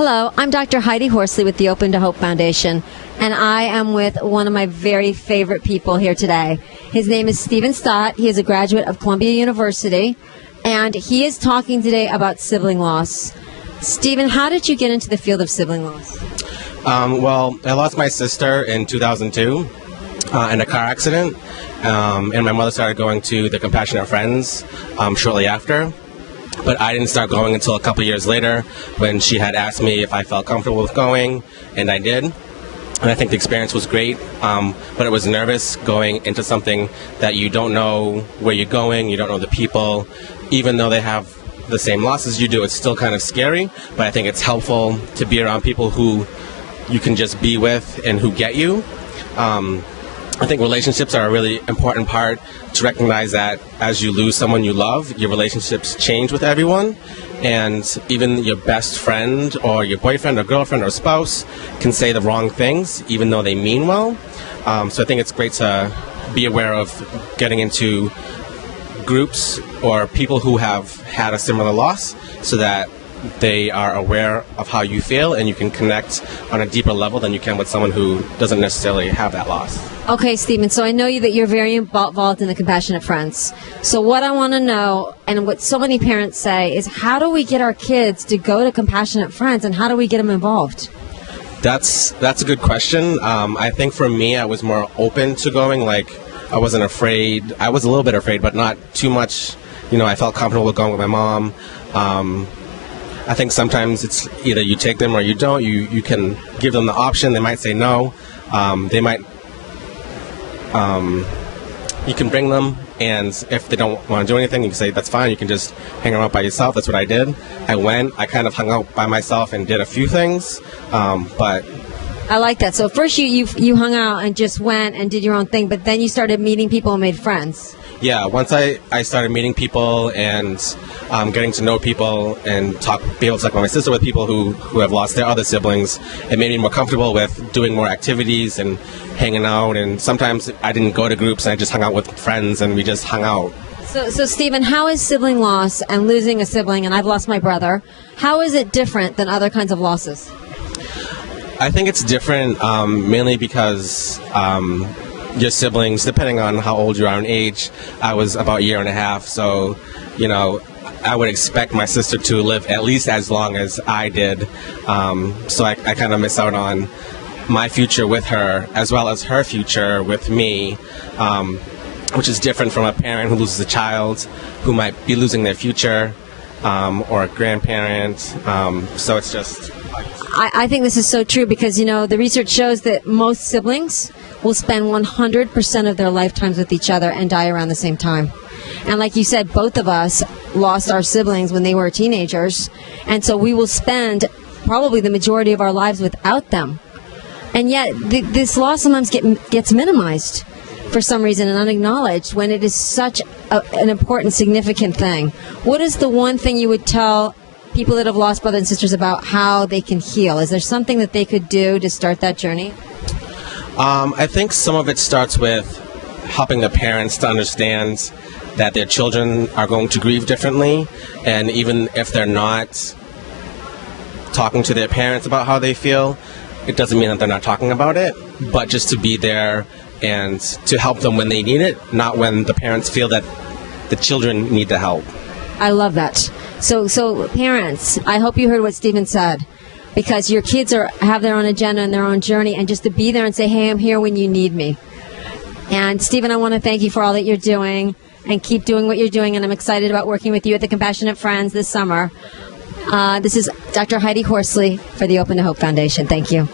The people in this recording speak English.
Hello, I'm Dr. Heidi Horsley with the Open to Hope Foundation, and I am with one of my very favorite people here today. His name is Stott. He is a graduate of Columbia University, and he is talking today about sibling loss. Stephen, how did you get into the field of sibling loss? Well, I lost my sister in 2002 in a car accident, and my mother started going to the Compassionate Friends shortly after. But I didn't start going until a couple years later when she had asked me if I felt comfortable with going, and I did. And I think the experience was great, but it was nervous going into something that you don't know where you're going, you don't know the people. Even though they have the same losses you do, it's still kind of scary, but I think it's helpful to be around people who you can just be with and who get you. I think relationships are a really important part to recognize that as you lose someone you love, your relationships change with everyone, and even your best friend or your boyfriend or girlfriend or spouse can say the wrong things even though they mean well. So I think it's great to be aware of getting into groups or people who have had a similar loss so that they are aware of how you feel and you can connect on a deeper level than you can with someone who doesn't necessarily have that loss. Okay, Stephen, so I know that you're very involved in the Compassionate Friends. So what I want to know, and what so many parents say, is how do we get our kids to go to Compassionate Friends, and how do we get them involved? That's a good question. I think for me, I was more open to going. Like, I wasn't afraid. I was a little bit afraid, but not too much. You know, I felt comfortable with going with my mom. I think sometimes it's either you take them or you don't. You can give them the option. They might say no. They might. You can bring them, and if they don't want to do anything, you can say that's fine. You can just hang out by yourself. That's what I did. I went. I kind of hung out by myself and did a few things, but. I like that. So first you hung out and just went and did your own thing, but then you started meeting people and made friends. Yeah, once I started meeting people and getting to know people and be able to talk about my sister with people who have lost their other siblings, it made me more comfortable with doing more activities and hanging out. And sometimes I didn't go to groups, and I just hung out with friends and we just hung out. So Stephen, how is sibling loss and losing a sibling, and I've lost my brother, how is it different than other kinds of losses? I think it's different mainly because your siblings, depending on how old you are in age, I was about a year and a half, so, you know, I would expect my sister to live at least as long as I did, so I kind of miss out on my future with her, as well as her future with me, which is different from a parent who loses a child, who might be losing their future, or a grandparent, so it's just... I think this is so true because, you know, the research shows that most siblings will spend 100% of their lifetimes with each other and die around the same time. And like you said, both of us lost our siblings when they were teenagers, and so we will spend probably the majority of our lives without them. And yet, this loss sometimes gets minimized for some reason and unacknowledged when it is such an important, significant thing. What is the one thing you would tell people that have lost brothers and sisters about how they can heal? Is there something that they could do to start that journey? I think some of it starts with helping the parents to understand that their children are going to grieve differently, and even if they're not talking to their parents about how they feel, it doesn't mean that they're not talking about it, but just to be there and to help them when they need it, not when the parents feel that the children need the help. I love that. So parents, I hope you heard what Stephen said, because your kids have their own agenda and their own journey, and just to be there and say, hey, I'm here when you need me. And Stephen, I want to thank you for all that you're doing, and keep doing what you're doing, and I'm excited about working with you at the Compassionate Friends this summer. This is Dr. Heidi Horsley for the Open to Hope Foundation. Thank you.